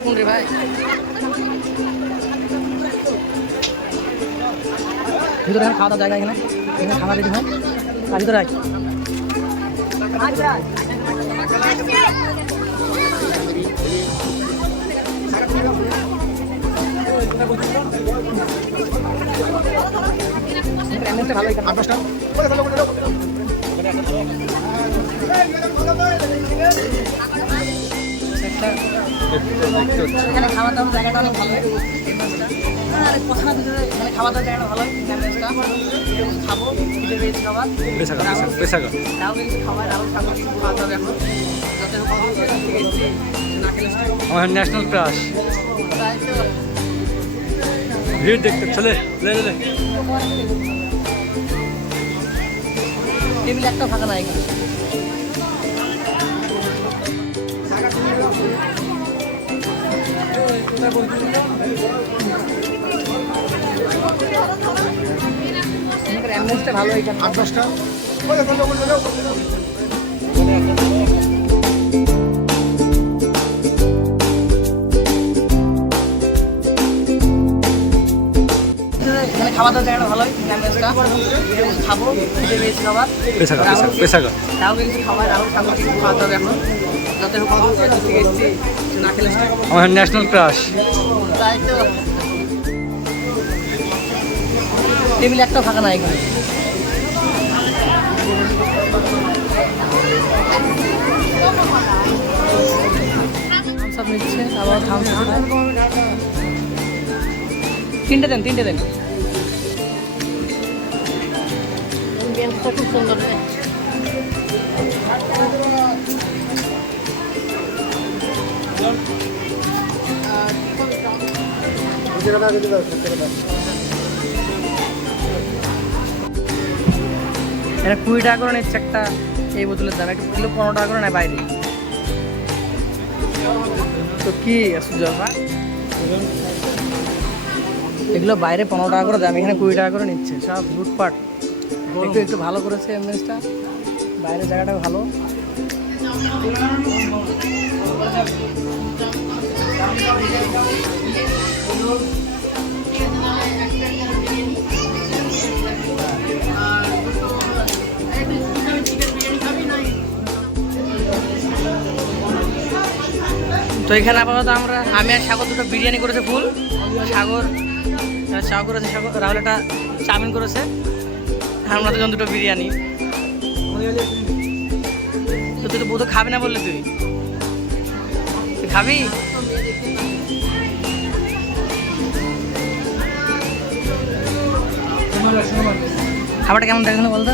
কোন রে ভাই ভিতরে খাওয়া দাওয়া জায়গা এখানে এখানে খাবার রেডি হয় আর ভিতরে আয় ভালো এখানে 8-10টা এখানে খাওয়া দাওয়ার জায়গাটা অনেক ভালো আর কথা না দিতে এখানে খাওয়া দাওয়ার জায়গাটা ভালো ক্যামেরাটা খাবো ভিডিও বেশি খাবার তাও কিছু খাবার আরও খাবার খাওয়া দাওয়া এখন আমার ন্যাশনাল ক্রাশ ভিড় দেখতে চলে টেবিল একটা ফাঁকা নাই এখানে অ্যাম্বুলেন্সটা ভালো এখানে 8-10টা এখানে খাওয়া দাওয়ার জায়গাটা ভালোই অ্যাম্বুলেন্সটা খাবো ভিডিও বেশি খাবার পেশাগত তাও কিছু খাবার আরও খাবার কিছু খাওয়া দাওয়া এখন যাতে থেকে এসেছি না খেলে আমার ন্যাশনাল ক্রাশ তাই তো টেবিল একটা ফাঁকা নাই এখানে সব নিচ্ছে আবার তিনটে দেন খুব সুন্দর এটা 20 টাকা করে নিচ্ছে একটা এই বোতলের দাম একটা কিলো 15 টাকা করে নেয় বাইরে তো কি সুযোগ এগুলো বাইরে 15 টাকা করে দাম এখানে 20 টাকা করে নিচ্ছে সব লুটপাট একটু ভালো করেছে অ্যাম্বুলেন্সটা বাইরের জায়গাটা ভালো তো এখানে আপাতত আমি আর সাগর দুটো বিরিয়ানি করেছে ফুল সাগর চাও করেছে রাহুল একটা চাউমিন করেছে আমরা দুজন দুটো বিরিয়ানি তো তুই তো বোধ খাবি না বললে তুই খাবি খাবারটা কেমন দেখেন বলতো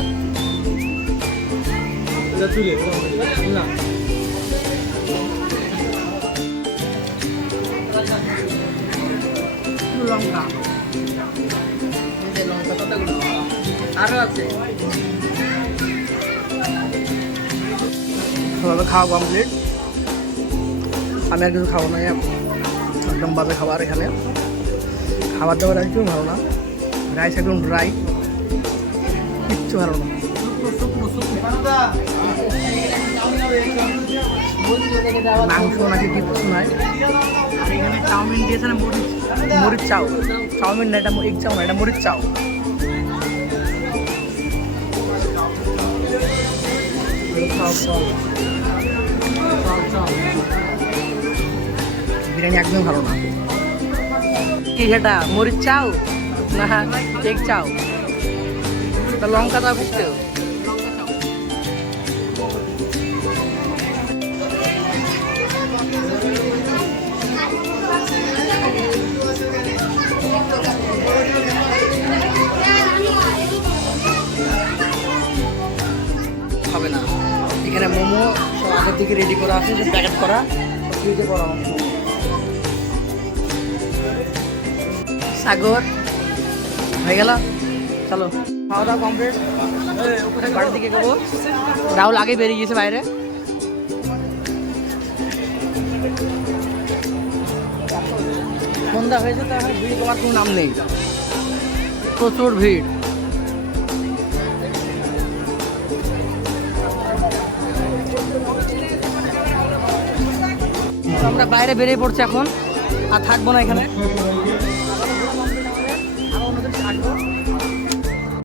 লঙ্কা আরো আছে খাওয়া কমপ্লিট আমি আর কিছু খাবো না একদম বাজে খাবার এখানে খাবার দাবার একদম ভালো না রাইস একদম ড্রাই কিচ্ছু ভালো না মাংস নাকি কিচ্ছু নাই আর এখানে চাউমিন দিয়েছে না মরিচ চাউমিন না এটা এগ চাউ না এটা মরিচ চাউ বিরিয়ানি একদম ভালো না কি সেটা মরিচ চাউ না এগ চাউ তা লঙ্কা দাও বুঝতেও হবে না এখানে মোমো আগের থেকে রেডি করা আছে যে প্যাকেট করা ফ্রিজে করা সাগর হয়ে গেল চলো খাওয়া দাওয়া কমপ্লিট বাড়ির দিকে যাবো রাহুল আগে বেরিয়ে গিয়েছে বাইরে সন্ধ্যা হয়েছে তো এখন ভিড় কমার কোনো নাম নেই প্রচুর ভিড় আমরা বাইরে বেরিয়ে পড়ছি এখন, আর থাকবো না এখানে।